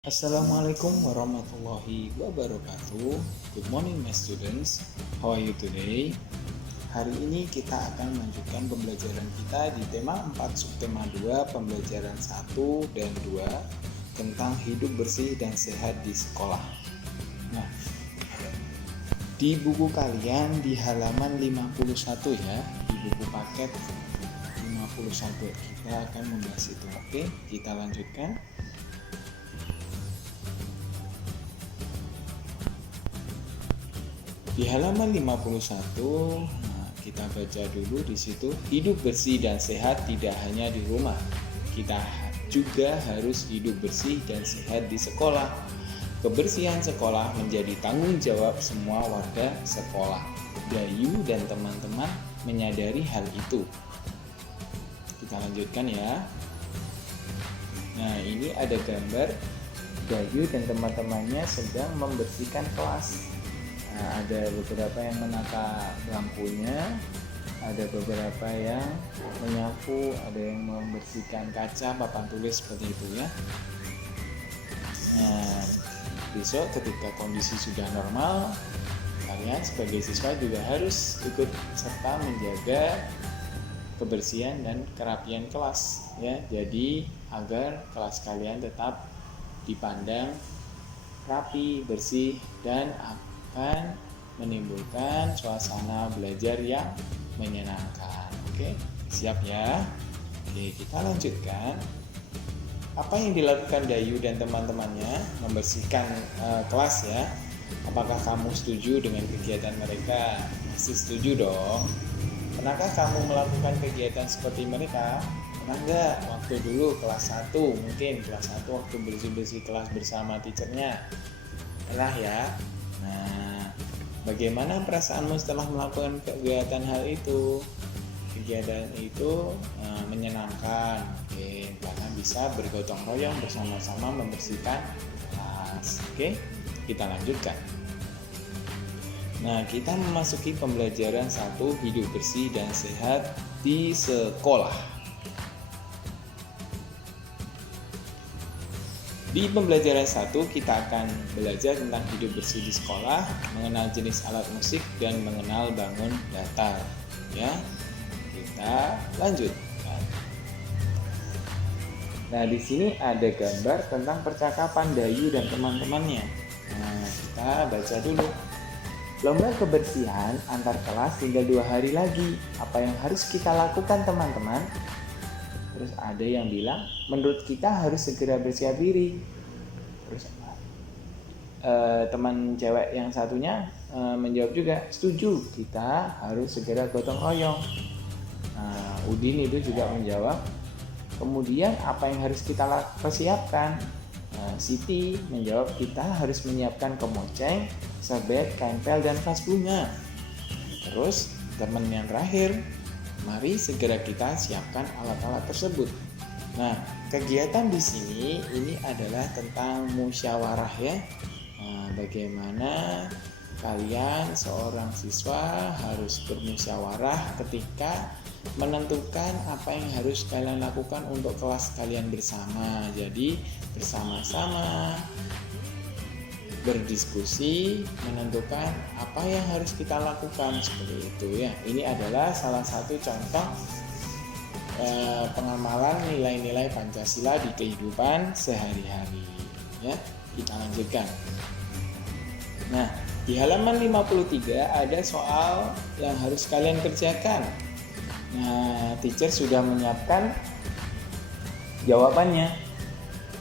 Assalamualaikum warahmatullahi wabarakatuh. Good morning my students. How are you today? Hari ini kita akan melanjutkan pembelajaran kita di tema 4 subtema 2 pembelajaran 1 dan 2 tentang hidup bersih dan sehat di sekolah. Nah, di buku kalian di halaman 51 ya, di buku paket 51 kita akan membahas itu. Oke, kita lanjutkan. Di halaman 51, kita baca dulu di situ. Hidup bersih dan sehat tidak hanya di rumah. Kita juga harus hidup bersih dan sehat di sekolah. Kebersihan sekolah menjadi tanggung jawab semua warga sekolah. Dayu dan teman-teman menyadari hal itu. Kita lanjutkan ya. Nah, ini ada gambar Dayu dan teman-temannya sedang membersihkan kelas. Nah, ada beberapa yang menata lampunya, ada beberapa yang menyapu, ada yang membersihkan kaca, papan tulis seperti itu ya. Nah, besok ketika kondisi sudah normal, kalian sebagai siswa juga harus ikut serta menjaga kebersihan dan kerapian kelas ya. Jadi agar kelas kalian tetap dipandang rapi, bersih, dan akan menimbulkan suasana belajar yang menyenangkan. Oke, siap ya? Oke, kita lanjutkan. Apa yang dilakukan Dayu dan teman-temannya membersihkan kelas ya? Apakah kamu setuju dengan kegiatan mereka? Masih setuju dong. Pernahkah kamu melakukan kegiatan seperti mereka? Pernah nggak? Waktu dulu kelas 1, mungkin kelas 1 waktu bersih-bersih kelas bersama teachernya. Pernah ya? Nah, bagaimana perasaanmu setelah melakukan kegiatan hal itu? Kegiatan itu menyenangkan, oke, karena bisa bergotong royong bersama-sama membersihkan kelas. Oke, kita lanjutkan. Nah, kita memasuki pembelajaran 1 hidup bersih dan sehat di sekolah. Di pembelajaran 1 kita akan belajar tentang hidup bersih di sekolah, mengenal jenis alat musik dan mengenal bangun datar. Ya, kita lanjut. Nah, di sini ada gambar tentang percakapan Dayu dan teman-temannya. Nah, kita baca dulu. Lomba kebersihan antar kelas tinggal 2 hari lagi. Apa yang harus kita lakukan teman-teman? Terus ada yang bilang, menurut kita harus segera bersiap diri. Terus teman cewek yang satunya menjawab juga, setuju, kita harus segera gotong royong. Udin itu juga menjawab, kemudian apa yang harus kita persiapkan? Siti menjawab, kita harus menyiapkan kemoceng, sebet, kain pel, dan vas bunga. Terus teman yang terakhir, mari segera kita siapkan alat-alat tersebut. Nah, kegiatan di sini ini adalah tentang musyawarah ya. Bagaimana kalian seorang siswa harus bermusyawarah ketika menentukan apa yang harus kalian lakukan untuk kelas kalian bersama. Jadi bersama-sama berdiskusi menentukan apa yang harus kita lakukan seperti itu ya. Ini adalah salah satu contoh pengamalan nilai-nilai Pancasila di kehidupan sehari-hari ya. Kita lanjutkan. Nah, di halaman 53 ada soal yang harus kalian kerjakan. Nah, teacher sudah menyiapkan jawabannya.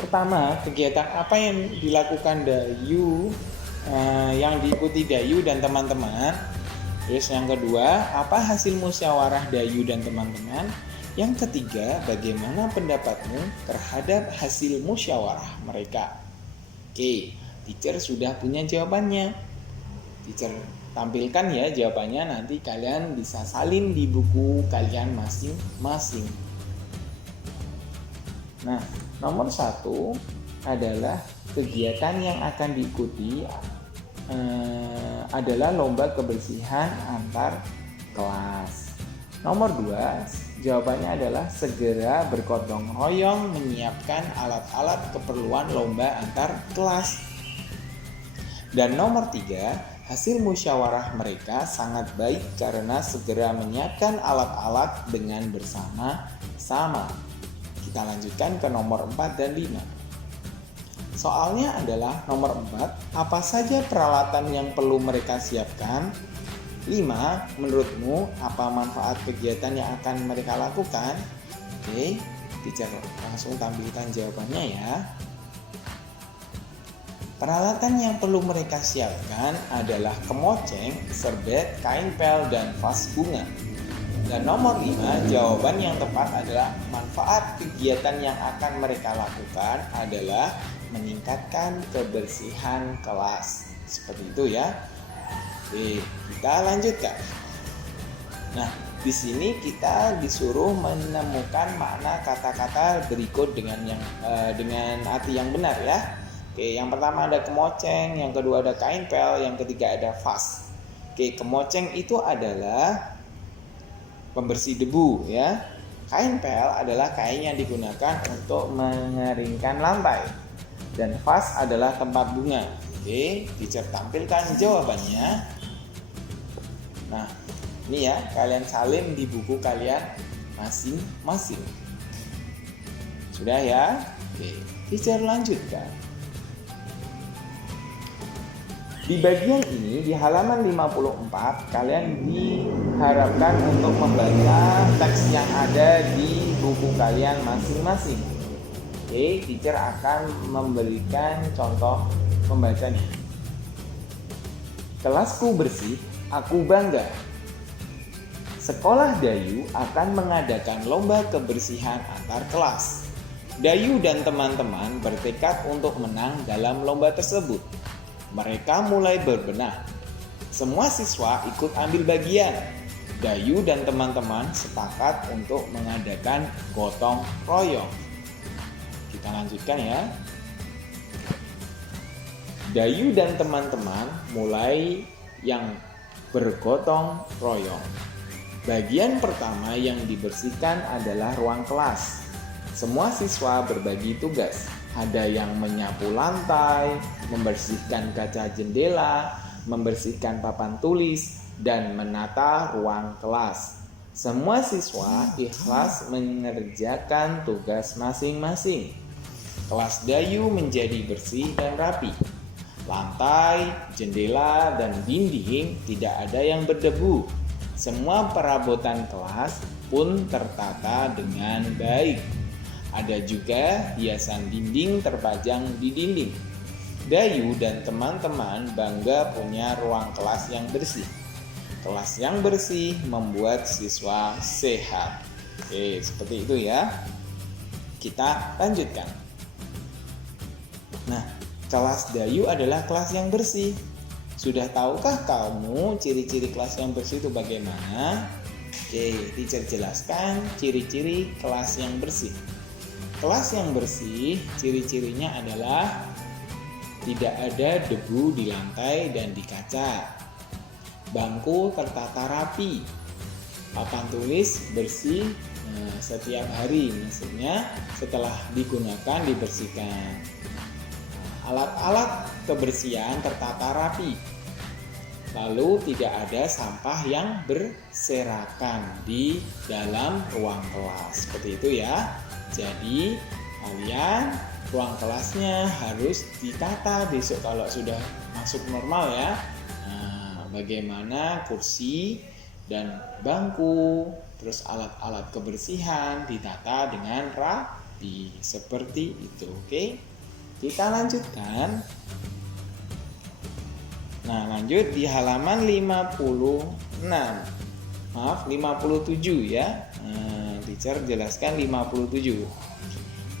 Pertama, kegiatan apa yang dilakukan Dayu, yang diikuti Dayu dan teman-teman. Terus yang kedua, apa hasil musyawarah Dayu dan teman-teman. Yang ketiga, bagaimana pendapatmu terhadap hasil musyawarah mereka. Oke, teacher sudah punya jawabannya. Teacher tampilkan ya jawabannya, nanti kalian bisa salin di buku kalian masing-masing. Nah, nomor 1 adalah kegiatan yang akan diikuti adalah lomba kebersihan antar kelas. Nomor 2, Jawabannya adalah segera bergotong royong menyiapkan alat-alat keperluan lomba antar kelas. Dan nomor 3, hasil musyawarah mereka sangat baik karena segera menyiapkan alat-alat dengan bersama-sama. Kita lanjutkan ke nomor 4 dan 5. Soalnya adalah nomor 4, apa saja peralatan yang perlu mereka siapkan? 5, menurutmu apa manfaat kegiatan yang akan mereka lakukan? Oke, teacher langsung tampilkan jawabannya ya. Peralatan yang perlu mereka siapkan adalah kemoceng, serbet, kain pel, dan vas bunga. Dan nomor 5, jawaban yang tepat adalah manfaat kegiatan yang akan mereka lakukan adalah meningkatkan kebersihan kelas. Seperti itu ya. Oke, kita lanjutkan. Nah, di sini kita disuruh menemukan makna kata-kata berikut dengan arti yang benar ya. Oke, yang pertama ada kemoceng, yang kedua ada kain pel, yang ketiga ada vas. Oke, kemoceng itu adalah pembersih debu ya. Kain pel adalah kain yang digunakan untuk mengeringkan lantai. Dan vas adalah tempat bunga. Oke, teacher tampilkan jawabannya. Nah, ini ya, kalian salin di buku kalian masing-masing. Sudah ya? Oke, teacher lanjutkan. Di bagian ini, di halaman 54, kalian diharapkan untuk membaca teks yang ada di buku kalian masing-masing. Oke, teacher akan memberikan contoh pembacanya. Kelasku bersih, aku bangga. Sekolah Dayu akan mengadakan lomba kebersihan antar kelas. Dayu dan teman-teman bertekad untuk menang dalam lomba tersebut. Mereka mulai berbenah. Semua siswa ikut ambil bagian. Dayu dan teman-teman sepakat untuk mengadakan gotong royong. Kita lanjutkan ya. Dayu dan teman-teman mulai yang bergotong royong. Bagian pertama yang dibersihkan adalah ruang kelas. Semua siswa berbagi tugas. Ada yang menyapu lantai, membersihkan kaca jendela, membersihkan papan tulis, dan menata ruang kelas. Semua siswa ikhlas mengerjakan tugas masing-masing. Kelas Dayu menjadi bersih dan rapi. Lantai, jendela, dan dinding tidak ada yang berdebu. Semua perabotan kelas pun tertata dengan baik. Ada juga hiasan dinding terpajang di dinding. Dayu dan teman-teman bangga punya ruang kelas yang bersih. Kelas yang bersih membuat siswa sehat. Oke, seperti itu ya. Kita lanjutkan. Nah, kelas Dayu adalah kelas yang bersih. Sudah tahukah kamu ciri-ciri kelas yang bersih itu bagaimana? Oke, teacher jelaskan ciri-ciri kelas yang bersih. Kelas yang bersih, ciri-cirinya adalah tidak ada debu di lantai dan di kaca. Bangku tertata rapi. Papan tulis bersih setiap hari, maksudnya setelah digunakan dibersihkan. Alat-alat kebersihan tertata rapi. Lalu tidak ada sampah yang berserakan di dalam ruang kelas. Seperti itu ya. Jadi kalian ruang kelasnya harus ditata besok kalau sudah masuk normal ya. Nah, bagaimana kursi dan bangku, terus alat-alat kebersihan ditata dengan rapi seperti itu. Oke, kita lanjutkan. Nah, lanjut di halaman 57 ya. Teacher jelaskan 57.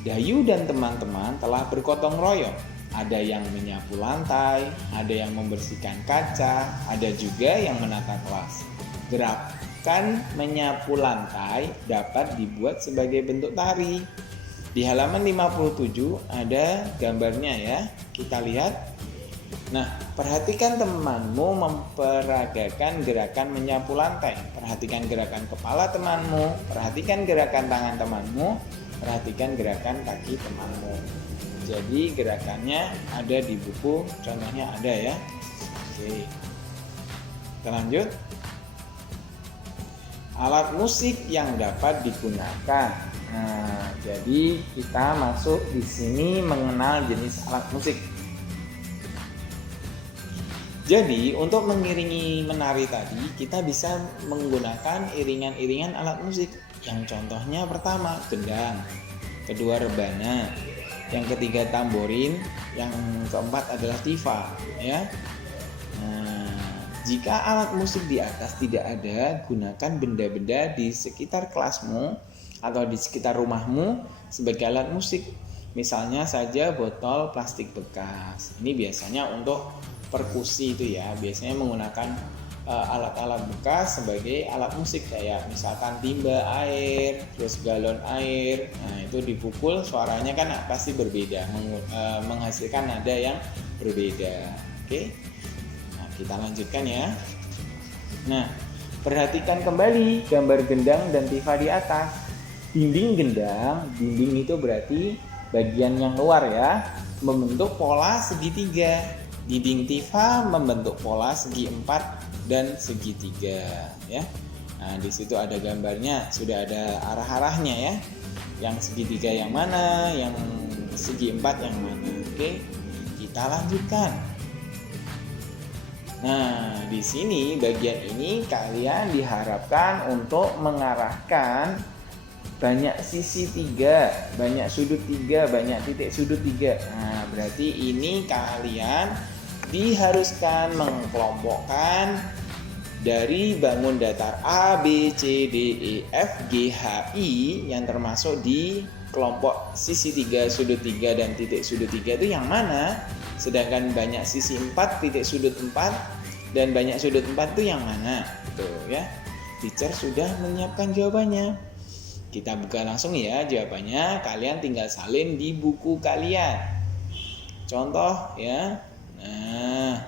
Dayu dan teman-teman telah bergotong royong. Ada yang menyapu lantai, ada yang membersihkan kaca, ada juga yang menata kelas. Gerakan menyapu lantai dapat dibuat sebagai bentuk tari. Di halaman 57 ada gambarnya ya. Kita lihat. Nah, perhatikan temanmu memperagakan gerakan menyapu lantai. Perhatikan gerakan kepala temanmu, perhatikan gerakan tangan temanmu, perhatikan gerakan kaki temanmu. Jadi gerakannya ada di buku, contohnya ada ya. Oke. Kita lanjut. Alat musik yang dapat digunakan. Nah, jadi kita masuk di sini mengenal jenis alat musik. Jadi untuk mengiringi menari tadi kita bisa menggunakan iringan-iringan alat musik. Yang contohnya pertama gendang, kedua rebana, yang ketiga tamborin, yang keempat adalah tifa, ya. Nah, jika alat musik di atas tidak ada, gunakan benda-benda di sekitar kelasmu atau di sekitar rumahmu sebagai alat musik. Misalnya saja botol plastik bekas. Ini biasanya untuk perkusi itu ya, biasanya menggunakan alat-alat bekas sebagai alat musik, kayak misalkan timba air, terus galon air. Nah, itu dipukul suaranya kan pasti berbeda, menghasilkan nada yang berbeda. Oke. Nah, kita lanjutkan ya. Nah, perhatikan kembali gambar gendang dan tifa di atas. Dinding gendang, dinding itu berarti bagian yang luar ya, membentuk pola segitiga. Dinding tifa membentuk pola segi 4 dan segitiga ya. Nah, di situ ada gambarnya, sudah ada arah-arahnya ya. Yang segitiga yang mana, yang segi 4 yang mana. Oke. Kita lanjutkan. Nah, di sini bagian ini kalian diharapkan untuk mengarahkan banyak sisi 3, banyak sudut 3, banyak titik sudut 3. Nah, berarti ini kalian diharuskan mengkelompokkan dari bangun datar A, B, C, D, E, F, G, H, I yang termasuk di kelompok sisi 3, sudut 3, dan titik sudut 3 itu yang mana? Sedangkan banyak sisi 4, titik sudut 4, dan banyak sudut 4 itu yang mana? Tuh ya, teacher sudah menyiapkan jawabannya. Kita buka langsung ya jawabannya, kalian tinggal salin di buku kalian. Contoh ya. Nah,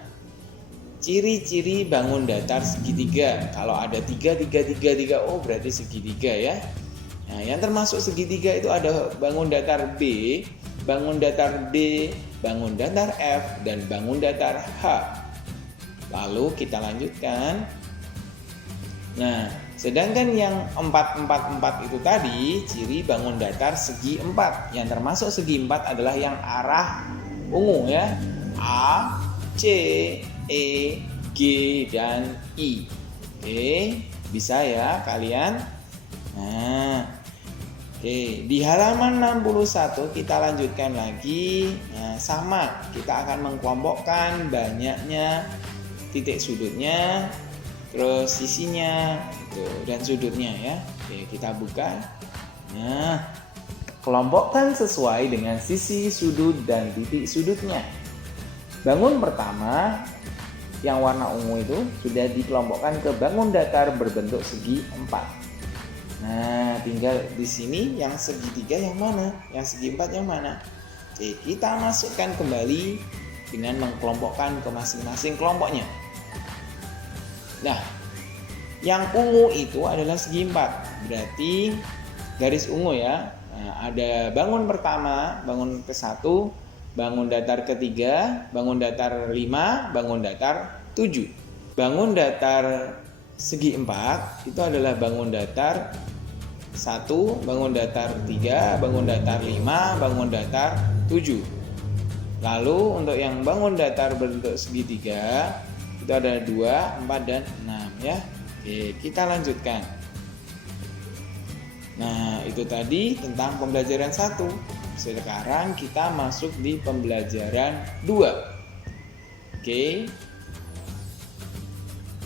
ciri-ciri bangun datar segitiga. Kalau ada 3, 3, 3, 3, oh berarti segitiga ya. Nah, yang termasuk segitiga itu ada bangun datar B, bangun datar D, bangun datar F, dan bangun datar H. Lalu kita lanjutkan. Nah, sedangkan yang 4, 4, 4 itu tadi ciri bangun datar segi 4. Yang termasuk segi 4 adalah yang arah ungu ya. A, C, E, G, dan I. Oke, bisa ya kalian. Nah, oke, di halaman 61 kita lanjutkan lagi. Nah, sama, kita akan mengkelompokkan banyaknya titik sudutnya, terus sisinya, dan sudutnya ya. Oke, kita buka. Nah, kelompokkan sesuai dengan sisi sudut dan titik sudutnya. Bangun pertama yang warna ungu itu sudah dikelompokkan ke bangun datar berbentuk segi 4. Nah, tinggal di sini yang segitiga yang mana, yang segi 4 yang mana. Oke, kita masukkan kembali dengan mengkelompokkan ke masing-masing kelompoknya. Nah, yang ungu itu adalah segi 4, berarti garis ungu ya. Nah, ada bangun pertama, bangun ke-1, bangun datar ketiga, bangun datar 5, bangun datar 7. Bangun datar segi 4 itu adalah bangun datar 1, bangun datar 3, bangun datar 5, bangun datar 7. Lalu untuk yang bangun datar berbentuk segitiga itu ada 2, 4, dan 6 ya. Oke, kita lanjutkan. Nah, itu tadi tentang pembelajaran 1. Sekarang kita masuk di pembelajaran 2. Oke.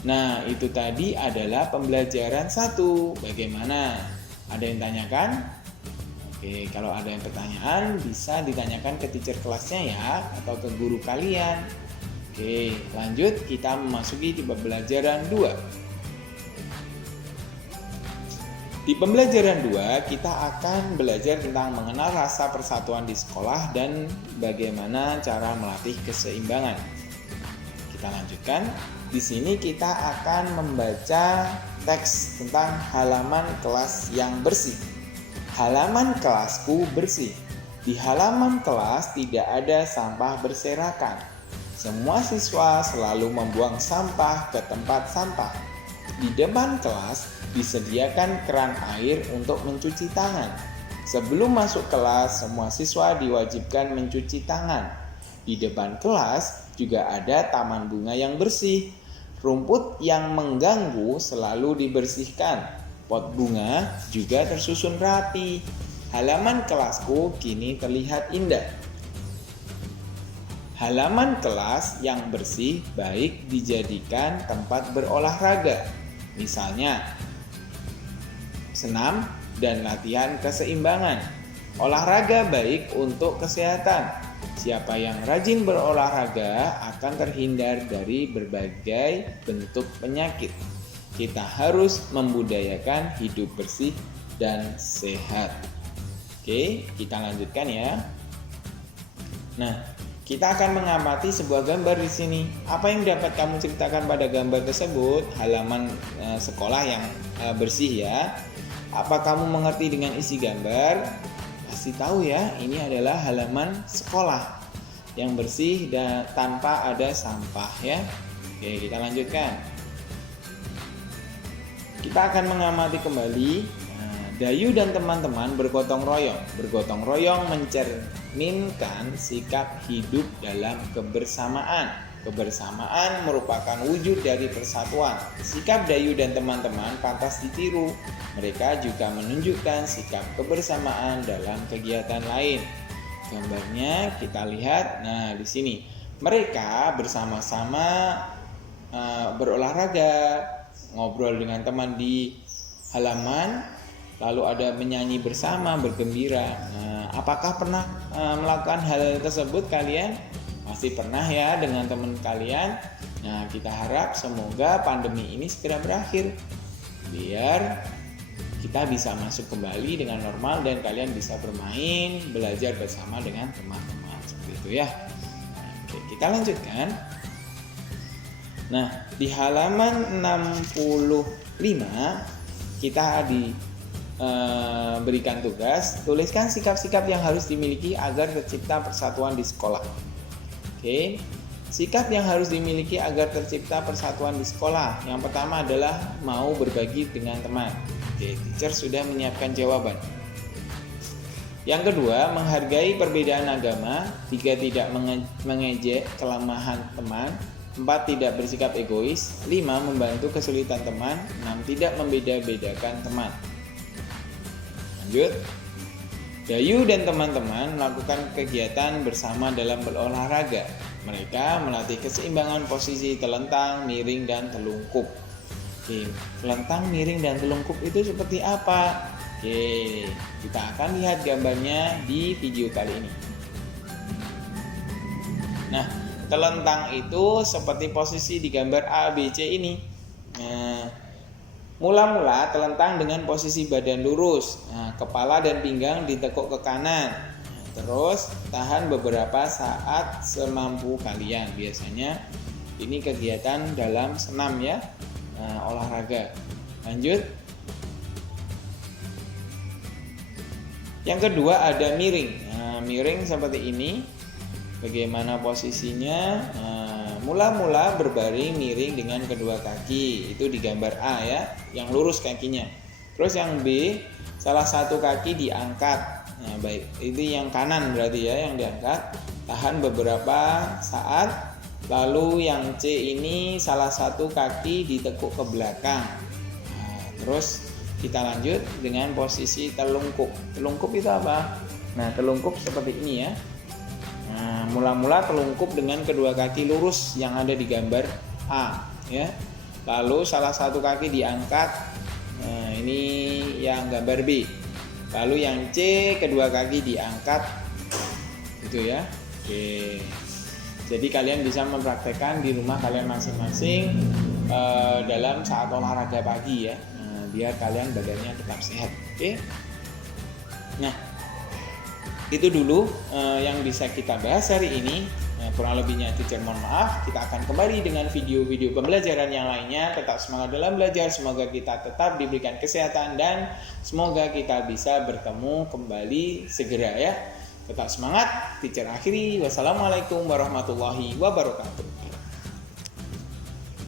Nah, itu tadi adalah pembelajaran 1. Bagaimana? Ada yang tanyakan? Oke, kalau ada yang pertanyaan bisa ditanyakan ke teacher kelasnya ya, atau ke guru kalian. Oke, lanjut kita memasuki di pembelajaran 2. Di pembelajaran 2 kita akan belajar tentang mengenal rasa persatuan di sekolah dan bagaimana cara melatih keseimbangan. kita lanjutkan. Di sini kita akan membaca teks tentang halaman kelas yang bersih. Halaman kelasku bersih. Di halaman kelas tidak ada sampah berserakan. Semua siswa selalu membuang sampah ke tempat sampah. Di depan kelas disediakan keran air untuk mencuci tangan. Sebelum masuk kelas, semua siswa diwajibkan mencuci tangan. Di depan kelas juga ada taman bunga yang bersih. Rumput yang mengganggu selalu dibersihkan. Pot bunga juga tersusun rapi. Halaman kelasku kini terlihat indah. Halaman kelas yang bersih baik dijadikan tempat berolahraga. Misalnya, senam dan latihan keseimbangan. Olahraga baik untuk kesehatan. Siapa yang rajin berolahraga akan terhindar dari berbagai bentuk penyakit. Kita harus membudayakan hidup bersih dan sehat. Oke, kita lanjutkan ya. Nah, kita akan mengamati sebuah gambar di sini. Apa yang dapat kamu ceritakan pada gambar tersebut? Halaman sekolah yang bersih ya. Apa kamu mengerti dengan isi gambar? Pasti tahu ya, ini adalah halaman sekolah yang bersih dan tanpa ada sampah ya. Oke, kita lanjutkan. Kita akan mengamati kembali. Dayu dan teman-teman bergotong royong. Bergotong royong mencerminkan sikap hidup dalam kebersamaan. Kebersamaan merupakan wujud dari persatuan. Sikap Dayu dan teman-teman pantas ditiru. Mereka juga menunjukkan sikap kebersamaan dalam kegiatan lain. Gambarnya kita lihat. Nah, di sini mereka bersama-sama berolahraga, ngobrol dengan teman di halaman, lalu ada menyanyi bersama, bergembira. Nah, apakah pernah melakukan hal tersebut kalian? Pasti pernah ya dengan teman kalian. Nah, kita harap semoga pandemi ini segera berakhir biar kita bisa masuk kembali dengan normal dan kalian bisa bermain, belajar bersama dengan teman-teman seperti itu ya. Oke, kita lanjutkan. Nah, di halaman 65 kita berikan tugas, tuliskan sikap-sikap yang harus dimiliki agar tercipta persatuan di sekolah. Oke, sikap yang harus dimiliki agar tercipta persatuan di sekolah. Yang pertama adalah mau berbagi dengan teman. Oke, teacher sudah menyiapkan jawaban. Yang kedua, menghargai perbedaan agama. 3, tidak mengejek kelemahan teman. 4, tidak bersikap egois. 5, membantu kesulitan teman. 6, tidak membeda-bedakan teman. Lanjut. Dayu dan teman-teman melakukan kegiatan bersama dalam berolahraga. Mereka melatih keseimbangan posisi telentang, miring, dan telungkup. Oke, telentang, miring, dan telungkup itu seperti apa? Oke, kita akan lihat gambarnya di video kali ini. Nah, telentang itu seperti posisi di gambar A, B, C ini. Nah, mula-mula telentang dengan posisi badan lurus. Nah, kepala dan pinggang ditekuk ke kanan. Terus tahan beberapa saat semampu kalian. Biasanya ini kegiatan dalam senam ya, olahraga. Lanjut. Yang kedua ada miring. Nah, miring seperti ini. Bagaimana posisinya? Mula-mula berbaring miring dengan kedua kaki. Itu di gambar A ya, yang lurus kakinya. Terus yang B, salah satu kaki diangkat. Nah, baik, itu yang kanan berarti ya yang diangkat. Tahan beberapa saat. Lalu yang C ini salah satu kaki ditekuk ke belakang. Nah, terus kita lanjut dengan posisi telungkup. Telungkup itu apa? Nah, telungkup seperti ini ya. Nah, mula-mula telungkup dengan kedua kaki lurus yang ada di gambar A ya. Lalu salah satu kaki diangkat. Nah, ini yang gambar B. Lalu yang C kedua kaki diangkat. Gitu ya. Oke. Jadi kalian bisa mempraktekkan di rumah kalian masing-masing dalam saat olahraga pagi ya. Biar kalian badannya tetap sehat. Oke. Nah, itu dulu yang bisa kita bahas hari ini. Nah, kurang lebihnya teacher mohon maaf. Kita akan kembali dengan video-video pembelajaran yang lainnya. Tetap semangat dalam belajar. Semoga kita tetap diberikan kesehatan dan semoga kita bisa bertemu kembali segera ya. Tetap semangat. Teacher akhiri. Wassalamualaikum warahmatullahi wabarakatuh.